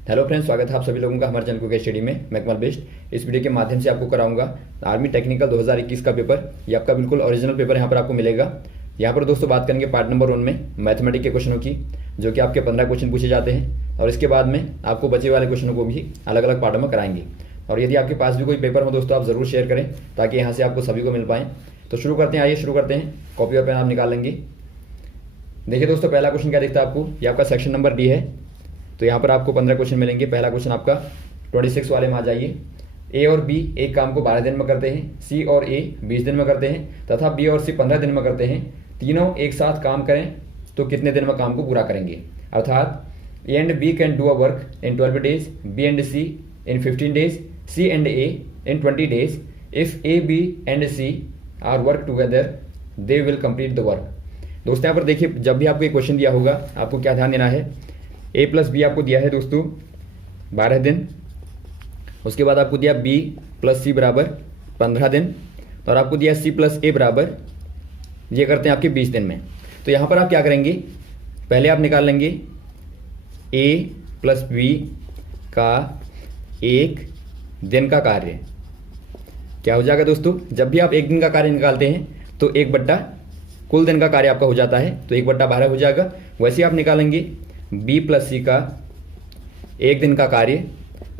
Hello friends, स्वागत है आप सभी लोगों का हमारे चैनल को स्टडी में। मैं कमल बेस्ट इस वीडियो के माध्यम से आपको कराऊंगा आर्मी टेक्निकल 2021 का पेपर। ये आपका बिल्कुल ओरिजिनल पेपर यहाँ पर आपको मिलेगा। यहाँ पर दोस्तों बात करेंगे पार्ट नंबर 1 में मैथमेटिक्स के क्वेश्चनों की, जो कि आपके 15 क्वेश्चन पूछे जाते हैं और इसके बाद में आपको बचे वाले क्वेश्चनों को भी अलग अलग पार्टों में कराएंगे। और यदि आपके पास भी कोई पेपर हो दोस्तों, आप ज़रूर शेयर करें ताकि यहाँ से आपको सभी को मिल पाएँ। तो शुरू करते हैं, आइए शुरू करते हैं। कॉपी और पेन आप निकाल लेंगे। देखिए दोस्तों, पहला क्वेश्चन क्या दिखता है आपको, ये आपका सेक्शन नंबर डी है। तो यहाँ पर आपको 15 क्वेश्चन मिलेंगे। पहला क्वेश्चन आपका 26 वाले में आ जाइए। ए और बी एक काम को 12 दिन में करते हैं, सी और ए 20 दिन में करते हैं तथा बी और सी 15 दिन में करते हैं। तीनों एक साथ काम करें तो कितने दिन में काम को पूरा करेंगे। अर्थात A and B can do a work in 12 days, B and C in 15 days, C and A in 20 days. If A B and C are work together they will complete the work. दोस्तों यहाँ पर देखिए, जब भी आपको एक question दिया होगा आपको क्या ध्यान देना है। ए प्लस बी आपको दिया है दोस्तों 12 दिन, उसके बाद आपको दिया बी प्लस सी बराबर 15 दिन और आपको दिया सी प्लस ए बराबर, ये करते हैं आपके 20 दिन में। तो यहाँ पर आप क्या करेंगे, पहले आप निकाल लेंगे ए प्लस बी का एक दिन का कार्य। क्या हो जाएगा दोस्तों, जब भी आप एक दिन का कार्य निकालते हैं तो 1/, कुल दिन का कार्य आपका हो जाता है तो 1/12 हो जाएगा। वैसे आप निकालेंगे बी प्लस सी का एक दिन का कार्य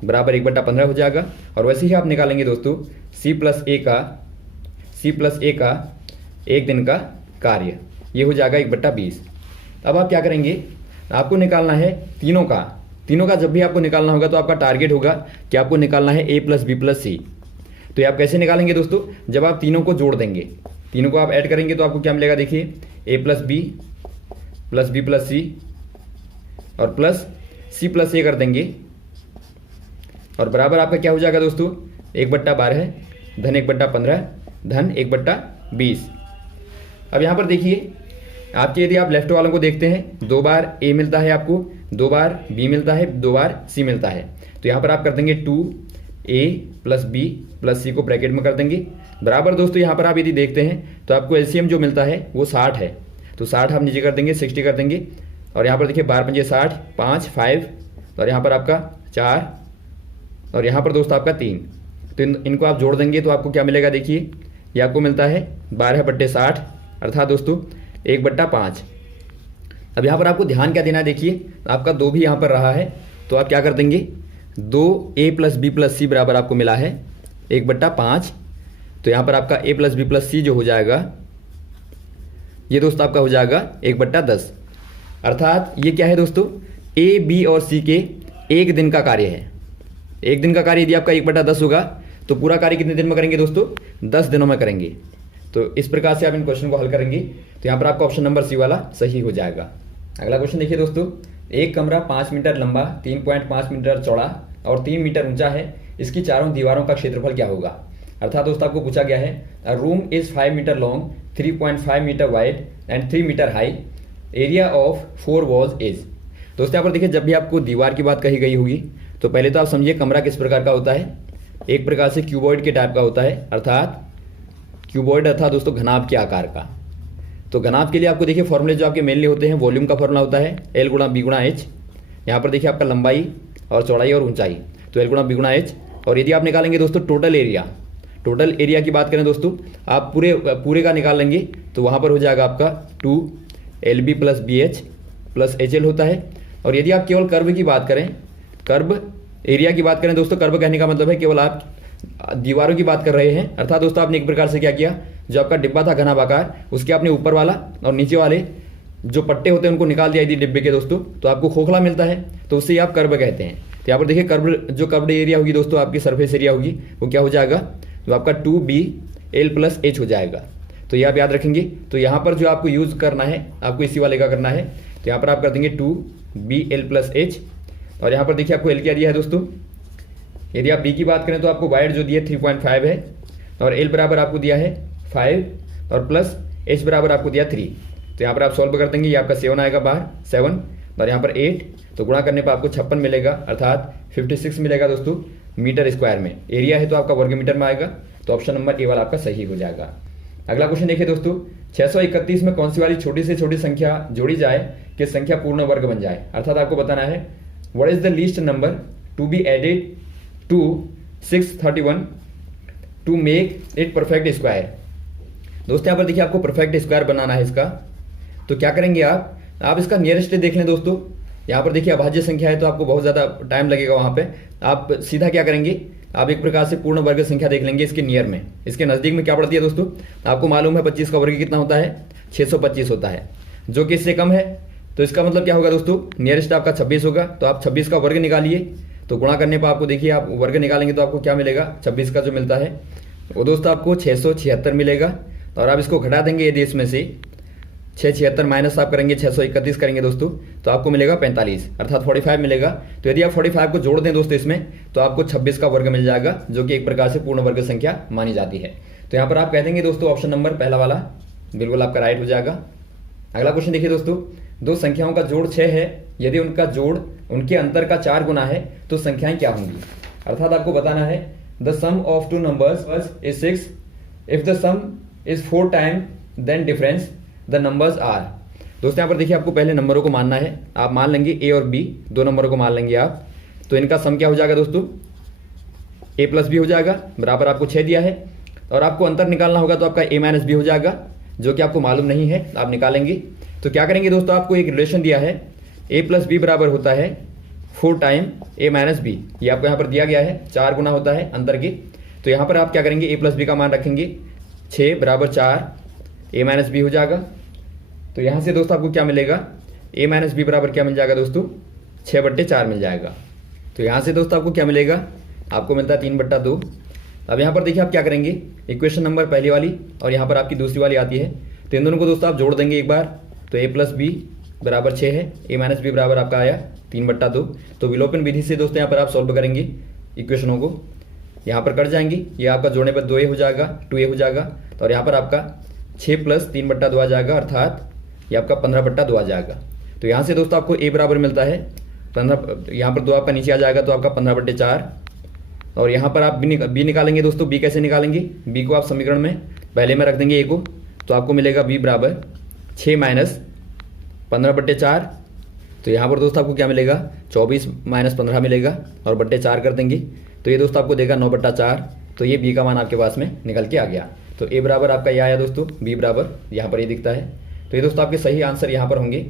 बराबर 1/15 हो जाएगा। और वैसे ही आप निकालेंगे दोस्तों सी प्लस ए का एक दिन का कार्य, ये हो जाएगा 1/20। अब आप क्या करेंगे, आपको निकालना है तीनों का जब भी आपको निकालना होगा तो आपका टारगेट होगा कि आपको निकालना है ए प्लस बी प्लस सी। तो ये आप कैसे निकालेंगे दोस्तों, जब आप तीनों को जोड़ देंगे, तीनों को आप ऐड करेंगे तो आपको क्या मिलेगा। देखिए ए प्लस बी प्लस सी और प्लस सी प्लस ए कर देंगे और बराबर आपका क्या हो जाएगा दोस्तों 1/12 धन 1/15 धन 1/20। अब यहाँ पर देखिए आपके, यदि आप लेफ्ट वालों को देखते हैं 2 बार ए मिलता है आपको, 2 बार बी मिलता है, 2 बार सी मिलता है। तो यहाँ पर आप कर देंगे 2a प्लस बी प्लस सी को ब्रैकेट में कर देंगे बराबर। दोस्तों यहाँ पर आप यदि देखते हैं तो आपको एलसीएम जो मिलता है वो 60 है, तो 60 आप नीचे कर देंगे, 60 कर देंगे। और यहाँ पर देखिए 12 पंजे 60, 5 5 और यहाँ पर आपका 4 और यहाँ पर दोस्तों आपका 3। तो इनको आप जोड़ देंगे तो आपको क्या मिलेगा। देखिए ये आपको मिलता है 12/60 अर्थात दोस्तों 1/5। अब यहाँ पर आपको ध्यान क्या देना है, देखिए आपका 2 भी यहाँ पर रहा है तो आप क्या कर देंगे, 2a प्लस बी प्लस सी बराबर आपको मिला है 1/5। तो यहाँ पर आपका a प्लस बी प्लस सी जो हो जाएगा ये दोस्तों आपका हो जाएगा 1/10। अर्थात ये क्या है दोस्तों, ए बी और सी के एक दिन का कार्य है। एक दिन का कार्य यदि आपका 1/10 होगा तो पूरा कार्य कितने दिन में करेंगे दोस्तों, 10 दिनों में करेंगे। तो इस प्रकार से आप इन क्वेश्चन को हल करेंगे तो यहाँ पर आपका ऑप्शन नंबर सी वाला सही हो जाएगा। अगला क्वेश्चन देखिए दोस्तों, एक कमरा 5 मीटर लंबा, 3.5 मीटर चौड़ा और 3 मीटर ऊंचा है। इसकी चारों दीवारों का क्षेत्रफल क्या होगा। अर्थात दोस्तों आपको पूछा गया है a room is 5 metre long, 3.5 metre wide and 3 metre high, area of 4 walls is. दोस्तों यहाँ पर देखिए, जब भी आपको दीवार की बात कही गई होगी तो पहले तो आप समझिए कमरा किस प्रकार का होता है। एक प्रकार से क्यूबॉइड के टाइप का होता है, अर्थात क्यूबॉइड अर्थात दोस्तों घनाभ के आकार का। तो घनाभ के लिए आपको देखिए फॉर्मूले जो आपके मेनली होते हैं, वॉल्यूम का फॉर्मूला होता है L गुणा B गुणा H। यहाँ पर देखिए आपका लंबाई और चौड़ाई और ऊंचाई, तो L गुणा B गुणा H। और यदि आप निकालेंगे दोस्तों टोटल एरिया की बात करें दोस्तों, आप पूरे का निकाल लेंगे तो वहाँ पर हो जाएगा आपका 2LB plus BH plus HL होता है। और यदि आप केवल कर्व की बात करें, कर्व एरिया की बात करें दोस्तों, कर्व कहने का मतलब है केवल आप दीवारों की बात कर रहे हैं। अर्थात दोस्तों आपने एक प्रकार से क्या किया, जो आपका डिब्बा था घनाभ आकार, उसके आपने ऊपर वाला और नीचे वाले जो पट्टे होते हैं उनको निकाल दिया यदि डिब्बे के दोस्तों, तो आपको खोखला मिलता है, तो उससे आप कर्व कहते हैं। तो यहाँ पर देखिए कर्व्ड एरिया होगी दोस्तों, आपकी सरफेस एरिया होगी वो क्या हो जाएगा, तो आपका 2BL प्लस H हो जाएगा। तो ये आप याद रखेंगे। तो यहाँ पर जो आपको यूज करना है, आपको इसी वाले का करना है, तो यहाँ पर आप कर देंगे 2BL प्लस H। और यहाँ पर देखिए आपको L क्या दिया है दोस्तों, यदि आप B की बात करें तो आपको वाइड जो दिया 3.5 है और L बराबर आपको दिया है 5 और प्लस H बराबर आपको दिया 3। तो यहाँ पर आप सॉल्व कर देंगे, ये आपका 7 आएगा बाहर 7 और यहाँ पर 8, तो गुणा करने पर आपको 56 मिलेगा अर्थात 56 मिलेगा दोस्तों मीटर स्क्वायर में। एरिया है तो आपका वर्ग मीटर में आएगा, तो ऑप्शन नंबर ए वाला आपका सही हो जाएगा। अगला क्वेश्चन देखिए दोस्तों, 631 में कौन सी वाली छोटी से छोटी संख्या जोड़ी जाए कि संख्या पूर्ण वर्ग बन जाए। अर्थात आपको बताना है what is the least number to be added to 631 to make it perfect square. दोस्तों यहाँ पर देखिए आपको परफेक्ट स्क्वायर बनाना है इसका, तो क्या करेंगे आप इसका नियरेस्ट देख लें दोस्तों। यहाँ पर देखिए अभाज्य संख्या है तो आपको बहुत ज़्यादा टाइम लगेगा वहाँ पे। आप सीधा क्या करेंगे, आप एक प्रकार से पूर्ण वर्ग संख्या देख लेंगे इसके नियर में, इसके नज़दीक में क्या पड़ती है दोस्तों। आपको मालूम है 25 का वर्ग कितना होता है, 625 होता है, जो कि इससे कम है। तो इसका मतलब क्या होगा दोस्तों, नियरेस्ट आपका 26 होगा। तो आप 26 का वर्ग निकालिए, तो गुणा करने पर आपको देखिए आप वर्ग निकालेंगे तो आपको क्या मिलेगा, 26 का जो मिलता है वो दोस्तों आपको 676 मिलेगा। और आप इसको घटा देंगे यदि इसमें से 676 माइनस आप करेंगे 631 करेंगे दोस्तों, तो आपको मिलेगा 45 अर्थात 45 मिलेगा। तो यदि आप 45 को जोड़ दें दोस्तों इसमें, तो आपको 26 का वर्ग मिल जाएगा, जो कि एक प्रकार से पूर्ण वर्ग संख्या मानी जाती है। तो यहाँ पर आप कह देंगे दोस्तों ऑप्शन नंबर पहला वाला बिल्कुल आपका राइट हो जाएगा। अगला क्वेश्चन देखिए दोस्तों, दो संख्याओं का जोड़ 6 है, यदि उनका जोड़ उनके अंतर का 4 गुना है तो संख्याएं क्या होंगी। अर्थात आपको बताना है the sum of two numbers is 6, if the sum is 4 time then difference the numbers are. दोस्तों यहाँ पर देखिए आपको पहले नंबरों को मानना है। आप मान लेंगे ए और बी, दो नंबरों को मान लेंगे आप, तो इनका सम क्या हो जाएगा दोस्तों, ए प्लस बी हो जाएगा, बराबर आपको 6 दिया है। और आपको अंतर निकालना होगा तो आपका ए माइनस बी हो जाएगा, जो कि आपको मालूम नहीं है, आप निकालेंगे। तो क्या करेंगे दोस्तों, आपको एक रिलेशन दिया है ए प्लस बी बराबर होता है 4 टाइम ए माइनस बी, ये आपको यहाँ पर दिया गया है, 4 गुना होता है अंतर के। तो यहाँ पर आप क्या करेंगे, ए प्लस बी का मान रखेंगे, 6 बराबर 4 ए माइनस बी हो जाएगा। तो यहाँ से दोस्तों आपको क्या मिलेगा, ए माइनस बी बराबर क्या मिल जाएगा दोस्तों, 6/4 मिल जाएगा। तो यहाँ से दोस्तों आपको क्या मिलेगा, आपको मिलता है 3/2। अब यहाँ पर देखिए आप क्या करेंगे, इक्वेशन नंबर पहली वाली और यहाँ पर आपकी दूसरी वाली आती है, तो इन दोनों को दोस्तों आप जोड़ देंगे एक बार। तो ए प्लस बी बराबर 6 है, ए माइनस बी बराबर आपका आया 3/2। तो विलोपन विधि से दोस्तों यहाँ पर आप सॉल्व करेंगे इक्वेशनों को, यहाँ पर कट जाएंगी, ये आपका जोड़ने पर 2a हो जाएगा, 2a हो जाएगा। और यहाँ पर आपका 6 + 3/2 आ जाएगा, अर्थात ये आपका 15/2 आ जाएगा। तो यहाँ से दोस्तों आपको a बराबर मिलता है 15, यहाँ पर 2 आपका नीचे आ जाएगा, तो आपका 15/4। और यहाँ पर आप b निकालेंगे दोस्तों। b कैसे निकालेंगे, b को आप समीकरण में पहले में रख देंगे a को, तो आपको मिलेगा b बराबर 6 - 15/4। तो यहाँ पर दोस्तों आपको क्या मिलेगा, 24 - 15 मिलेगा और बट्टे 4 कर देंगे, तो ये दोस्तों आपको देगा 9/4। तो ये b का मान आपके पास में निकल के आ गया। तो a बराबर आपका ये आया दोस्तों, b बराबर यहाँ पर ये दिखता है। तो ये दोस्तों आपके सही आंसर यहाँ पर होंगे।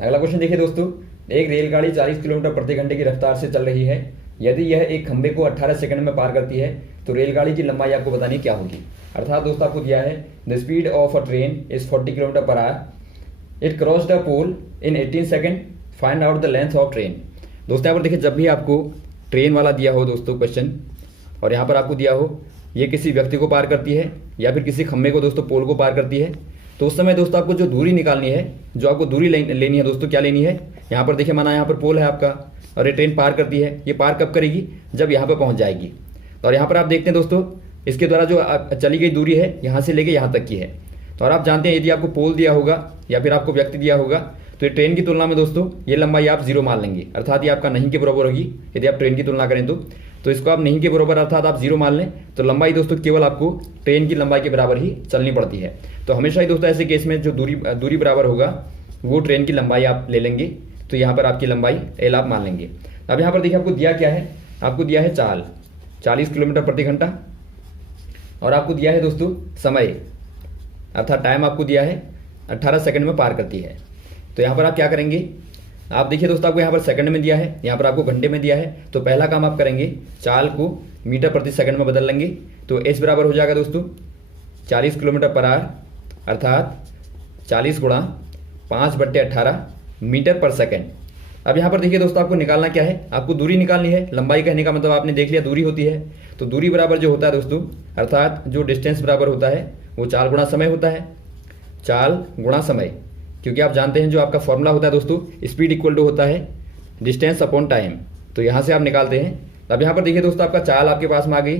अगला क्वेश्चन देखिए दोस्तों, एक रेलगाड़ी 40 किलोमीटर प्रति घंटे की रफ्तार से चल रही है, यदि यह एक खंबे को 18 सेकंड में पार करती है तो रेलगाड़ी की लंबाई आपको बतानी क्या होगी। अर्थात दोस्तों आपको दिया है the speed of a train is 40 kilometre per hour, it crossed a pole in 18 second, find out the length of train. दोस्तों यहाँ पर देखिए, जब भी आपको ट्रेन वाला दिया हो दोस्तों क्वेश्चन, और यहाँ पर आपको दिया हो ये किसी व्यक्ति को पार करती है या फिर किसी खंबे को दोस्तों पोल को पार करती है, तो उस समय दोस्तों आपको जो दूरी निकालनी है, जो आपको दूरी लेनी है दोस्तों, क्या लेनी है। यहाँ पर देखिए माना यहाँ पर पोल है आपका और ये ट्रेन पार करती है, ये पार कब करेगी, जब यहाँ पर पहुँच जाएगी। और यहाँ पर आप देखते हैं दोस्तों, इसके द्वारा जो चली गई दूरी है यहाँ से लेके यहाँ तक की है। तो और आप जानते हैं यदि आपको पोल दिया होगा या फिर आपको व्यक्ति दिया होगा, तो ये ट्रेन की तुलना में दोस्तों ये लंबाई आप 0 मान लेंगे, अर्थात ये आपका नहीं के बराबर होगी। यदि आप ट्रेन की तुलना करें तो इसको आप नहीं के बराबर अर्थात आप 0 मान लें, तो लंबाई दोस्तों केवल आपको ट्रेन की लंबाई के बराबर ही चलनी पड़ती है। तो हमेशा ही दोस्तों ऐसे केस में जो दूरी बराबर होगा वो ट्रेन की लंबाई आप ले लेंगे। तो यहाँ पर आपकी लंबाई एल आप मान लेंगे। अब यहाँ पर देखिए आपको दिया क्या है, आपको दिया है चाल 40 किलोमीटर प्रति घंटा, और आपको दिया है दोस्तों समय अर्थात टाइम आपको दिया है 18 सेकंड में पार करती है। तो यहाँ पर आप क्या करेंगे, आप देखिए दोस्तों आपको यहाँ पर सेकंड में दिया है, यहाँ पर आपको घंटे में दिया है। तो पहला काम आप करेंगे, चाल को मीटर प्रति सेकंड में बदल लेंगे। तो एच बराबर हो जाएगा दोस्तों 40 किलोमीटर पर आवर, अर्थात 40 × 5/18 मीटर पर सेकंड। अब यहाँ पर देखिए दोस्तों आपको निकालना क्या है, आपको दूरी निकालनी है। लंबाई कहने का मतलब आपने देख लिया दूरी होती है, तो दूरी बराबर जो होता है दोस्तों, अर्थात जो डिस्टेंस बराबर होता है वो चाल गुणा समय होता है, चाल गुणा समय। क्योंकि आप जानते हैं जो आपका फॉर्मूला होता है दोस्तों, स्पीड इक्वल टू होता है डिस्टेंस अपॉन टाइम। तो यहाँ से आप निकालते हैं। अब यहाँ पर देखिए दोस्तों आपका चाल आपके पास में आ गई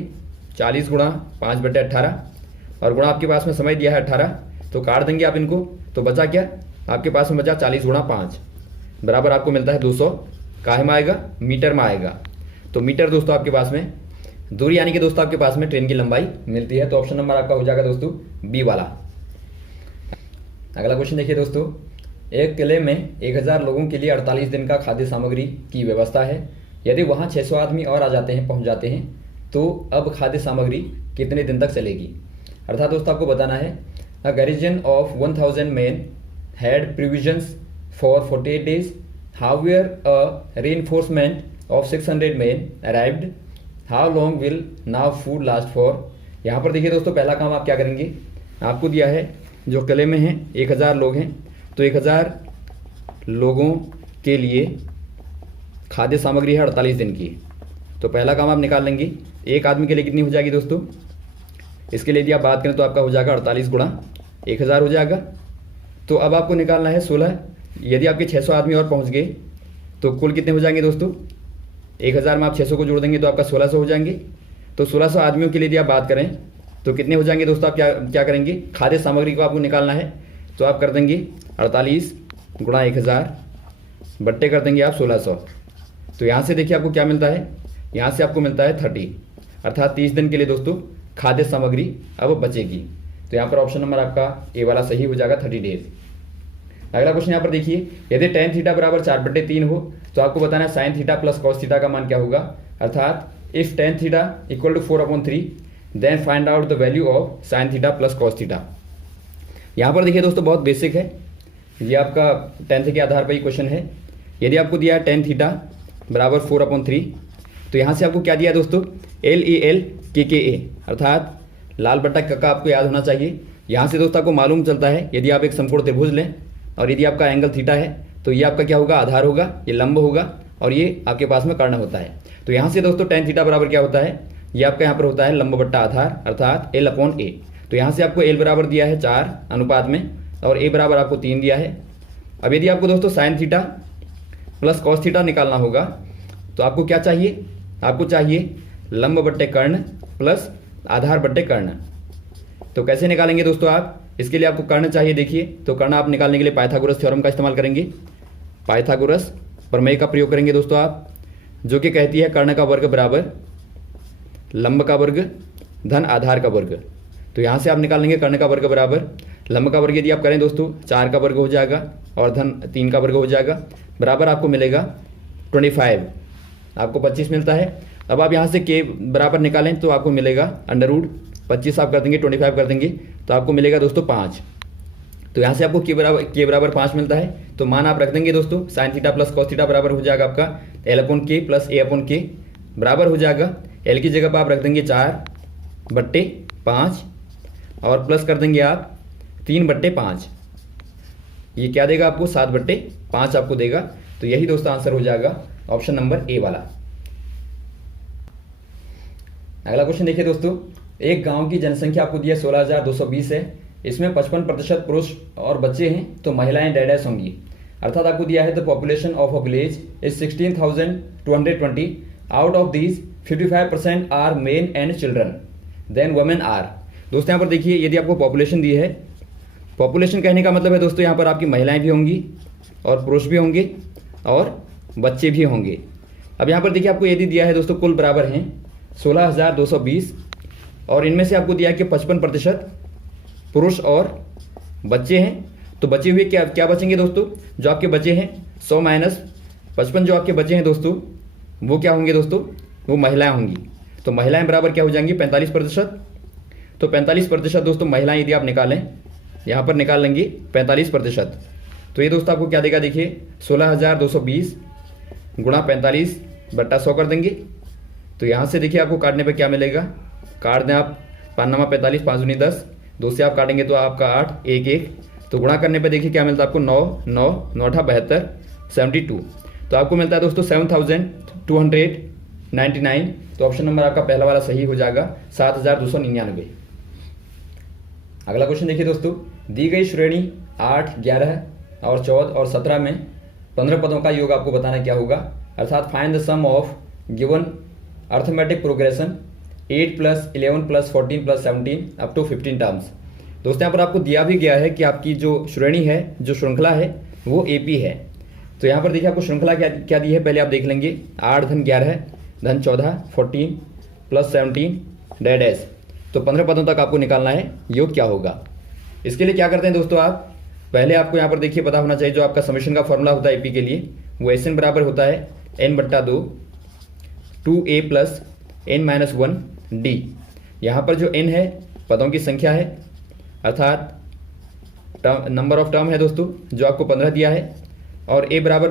40 × 5/18 और गुणा आपके पास में समय दिया है 18। तो काट देंगे आप इनको, तो बचा क्या, आपके पास में बचा 40 × 5 बराबर आपको मिलता है 200। काहे में आएगा, मीटर में आएगा। तो मीटर दोस्तों आपके पास में दूरी, यानी कि दोस्तों आपके पास में ट्रेन की लंबाई मिलती है। तो ऑप्शन नंबर आपका हो जाएगा दोस्तों बी वाला। अगला क्वेश्चन देखिए दोस्तों, एक किले में 1000 लोगों के लिए 48 दिन का खाद्य सामग्री की व्यवस्था है। यदि वहाँ 600 आदमी और आ जाते हैं, पहुँच जाते हैं, तो अब खाद्य सामग्री कितने दिन तक चलेगी। अर्थात दोस्तों आपको बताना है अ garrison of 1000 man had provisions for 48 days, however अ reinforcement of 600 man arrived, how long will now food last for. यहाँ पर देखिए दोस्तों, पहला काम आप क्या करेंगे, आपको दिया है जो किले में हैं 1000 लोग हैं, तो 1000 लोगों के लिए खाद्य सामग्री है 48 दिन की। तो पहला काम आप निकाल लेंगे, एक आदमी के लिए कितनी हो जाएगी दोस्तों। इसके लिए यदि आप बात करें तो आपका हो जाएगा 48 गुणा 1000 हो जाएगा। तो अब आपको निकालना है 16। यदि आपके 600 आदमी और पहुंच गए तो कुल कितने हो जाएंगे दोस्तों। 1000 में आप 600 को जोड़ देंगे तो आपका 1600 हो जाएंगे। तो 1600 आदमियों के लिए यदि आप बात करें तो कितने हो जाएंगे दोस्तों। आप क्या करेंगे, खाद्य सामग्री को आपको निकालना है, तो आप कर देंगे 48 गुणा 1000 बट्टे कर देंगे आप 1600। तो यहाँ से देखिए आपको क्या मिलता है, यहाँ से आपको मिलता है 30, अर्थात 30 दिन के लिए दोस्तों खाद्य सामग्री अब बचेगी। तो यहाँ पर ऑप्शन नंबर आपका ए वाला सही हो जाएगा, 30 डेज। अगला क्वेश्चन यहाँ पर देखिए, यदि tan थीटा बराबर 4/3 हो तो आपको बताना है sin theta plus cos theta का मान क्या होगा। अर्थात if tan theta equal to 4/3 then find out the value of sin theta plus cos theta. यहाँ पर देखिए दोस्तों बहुत बेसिक है, ये आपका 10th के आधार पर ही क्वेश्चन है। यदि आपको दिया है tan थीटा बराबर 4/3, तो यहाँ से आपको क्या दिया है दोस्तों, LEL KKA, अर्थात लाल बट्टा कक्का आपको याद होना चाहिए। यहाँ से दोस्तों आपको मालूम चलता है यदि आप एक समकोण त्रिभुज लें और यदि आपका एंगल थीटा है तो ये आपका क्या होगा, आधार होगा, ये लंब होगा और ये आपके पास में कर्ण होता है। तो यहाँ से दोस्तों tan थीटा बराबर क्या होता है, ये आपका यहाँ पर होता है लंब बट्टा आधार, अर्थात L/A। तो यहाँ से आपको L बराबर दिया है 4 अनुपात में और A बराबर आपको 3 दिया है। अब यदि आपको दोस्तों sin theta plus cos theta निकालना होगा तो आपको क्या चाहिए, आपको चाहिए लंब बट्टे कर्ण प्लस आधार बट्टे कर्ण। तो कैसे निकालेंगे दोस्तों आप, इसके लिए आपको कर्ण चाहिए। देखिए तो कर्ण आप निकालने के लिए पाइथागोरस थ्योरम का इस्तेमाल करेंगे, पाइथागोरस प्रमेय का प्रयोग करेंगे दोस्तों आप, जो कि कहती है कर्ण का वर्ग बराबर लंब का वर्ग धन आधार का वर्ग। तो यहाँ से आप निकाल लेंगे कर्ण का वर्ग बराबर लंब का वर्ग यदि आप करें दोस्तों 4 का वर्ग हो जाएगा और धन 3 का वर्ग हो जाएगा, बराबर आपको मिलेगा 25, आपको 25 मिलता है। अब आप यहाँ से के बराबर निकालें तो आपको मिलेगा √25 आप कर देंगे 25 कर देंगे तो आपको मिलेगा दोस्तों 5। तो यहाँ से आपको के बराबर 5 मिलता है। तो मान आप रख देंगे दोस्तों sin theta plus cos theta बराबर हो जाएगा आपका L/K प्लस A/K बराबर हो जाएगा, L की जगह पर आप रख देंगे 4/5 और प्लस कर देंगे आप 3/5। ये क्या देगा आपको, 7/5 आपको देगा। तो यही दोस्तों आंसर हो जाएगा ऑप्शन नंबर ए वाला। अगला क्वेश्चन देखिए दोस्तों, एक गांव की जनसंख्या आपको दिया 16,220 है, इसमें 55% पुरुष और बच्चे हैं, तो महिलाएं डैश होंगी। अर्थात आपको दिया है the population of a village is 16,220, out of these 55% are men and children, then women are. दोस्तों यहाँ पर देखिए, यदि आपको पॉपुलेशन दी है, पॉपुलेशन कहने का मतलब है दोस्तों यहाँ पर आपकी महिलाएं भी होंगी और पुरुष भी होंगे और बच्चे भी होंगे। अब यहाँ पर देखिए आपको यदि दिया है दोस्तों कुल बराबर हैं 16,220 और इनमें से आपको दिया है कि 55% पुरुष और बच्चे हैं, तो बचे हुए क्या बचेंगे दोस्तों, जो आपके बचे हैं 100 माइनस 55 जो आपके बचे हैं दोस्तों वो क्या होंगे दोस्तों, वो महिलाएं होंगी। तो महिलाएं बराबर क्या हो जाएंगी 45%। तो 45% दोस्तों महिलाएं यदि आप निकालें, यहाँ पर निकाल लेंगे 45%, तो ये दोस्तों आपको क्या देगा, देखिए 16,220 गुणा 45/100 कर देंगे। तो यहाँ से देखिए आपको काटने पे क्या मिलेगा, काट दें आप 5 45 5 दूनी 10, 2 से आप काटेंगे तो आपका 8 1 1, तो गुणा करने पे देखिए क्या मिलता है आपको 9 9 9 8 72 72। तो आपको मिलता है दोस्तों 7,299। तो ऑप्शन नंबर आपका पहला वाला सही हो जाएगा 7,299। अगला क्वेश्चन देखिए दोस्तों, दी गई श्रेणी 8 11 और 14 और 17 में 15 पदों का योग आपको बताना क्या होगा। अर्थात find the sum of given arithmetic progression 8 + 11 + 14 + 17 up to 15 terms. दोस्तों यहाँ पर आपको दिया भी गया है कि आपकी जो श्रेणी है, जो श्रृंखला है वो AP है। तो यहाँ पर देखिए आपको श्रृंखला क्या दी है, पहले आप देख लेंगे 8 धन 11 धन 14 14 + 17 डैश। तो 15 पदों तक आपको निकालना है योग क्या होगा। इसके लिए क्या करते हैं दोस्तों, आप पहले आपको यहाँ पर देखिए पता होना चाहिए जो आपका समेशन का फॉर्मूला होता है एपी के लिए, वो एस एन बराबर होता है n/2 2a प्लस n-1d। यहाँ पर जो n है पदों की संख्या है, अर्थात नंबर ऑफ टर्म है दोस्तों, जो आपको 15 दिया है, और a बराबर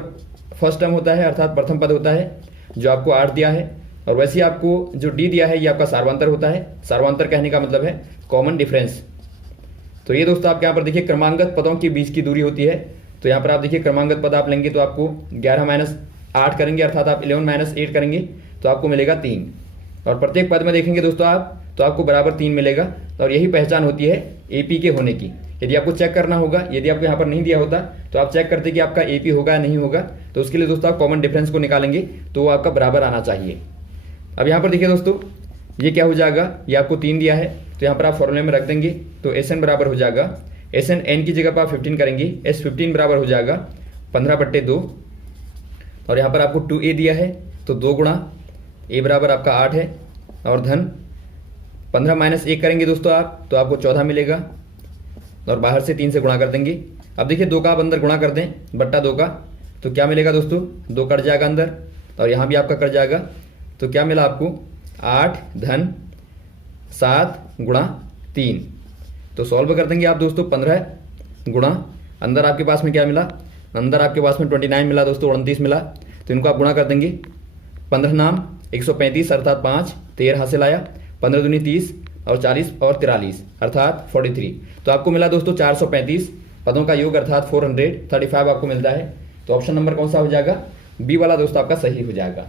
फर्स्ट टर्म होता है अर्थात प्रथम पद होता है, जो आपको 8 दिया है। और वैसे ही आपको जो d दिया है ये आपका सार्वंतर होता है। सार्वंतर कहने का मतलब है कॉमन डिफरेंस। तो ये दोस्तों आपके यहाँ पर देखिए क्रमांगत पदों के बीच की दूरी होती है। तो यहाँ पर आप देखिए क्रमांगत पद आप लेंगे तो आपको 11 - 8 करेंगे, अर्थात आप 11 - 8 करेंगे तो आपको मिलेगा 3। और प्रत्येक पद में देखेंगे दोस्तों आप तो आपको बराबर 3 मिलेगा। और यही पहचान होती है एपी के होने की। यदि आपको चेक करना होगा, यदि आपको यहाँ पर नहीं दिया होता तो आप चेक करते कि आपका एपी होगा या नहीं होगा, तो उसके लिए दोस्तों आप कॉमन डिफरेंस को निकालेंगे तो वो आपका बराबर आना चाहिए। अब यहाँ पर देखिए दोस्तों ये क्या हो जाएगा, ये आपको 3 दिया है तो यहाँ पर आप फॉर्मूले में रख देंगे तो एस एन बराबर हो जाएगा, एस एन एन की जगह पर आप 15 करेंगे, एस 15 बराबर हो जाएगा 15/2। और यहाँ पर आपको 2a दिया है तो 2 गुणा a बराबर आपका 8 है, और धन 15 - 1 करेंगे दोस्तों आप तो आपको 14 मिलेगा, और बाहर से 3 से गुणा कर देंगे। अब देखिए 2 का आप अंदर गुणा कर दें बट्टा 2 का तो क्या मिलेगा दोस्तों, 2 कट जाएगा अंदर और यहाँ भी आपका कट जाएगा। तो क्या मिला आपको 8 धन 7 गुणा 3। तो सॉल्व कर देंगे आप दोस्तों 15 गुणा, अंदर आपके पास में क्या मिला, अंदर आपके पास में 29 मिला दोस्तों, 29 मिला। तो इनको आप गुणा कर देंगे, 15 नाम 135 अर्थात 5, 13 हासिल आया, 15 दूनी 30 और 40 और 43 अर्थात 43। तो आपको मिला दोस्तों 435 पदों का योग अर्थात 435 आपको मिलता है। तो ऑप्शन नंबर कौन सा हो जाएगा, बी वाला दोस्तों आपका सही हो जाएगा।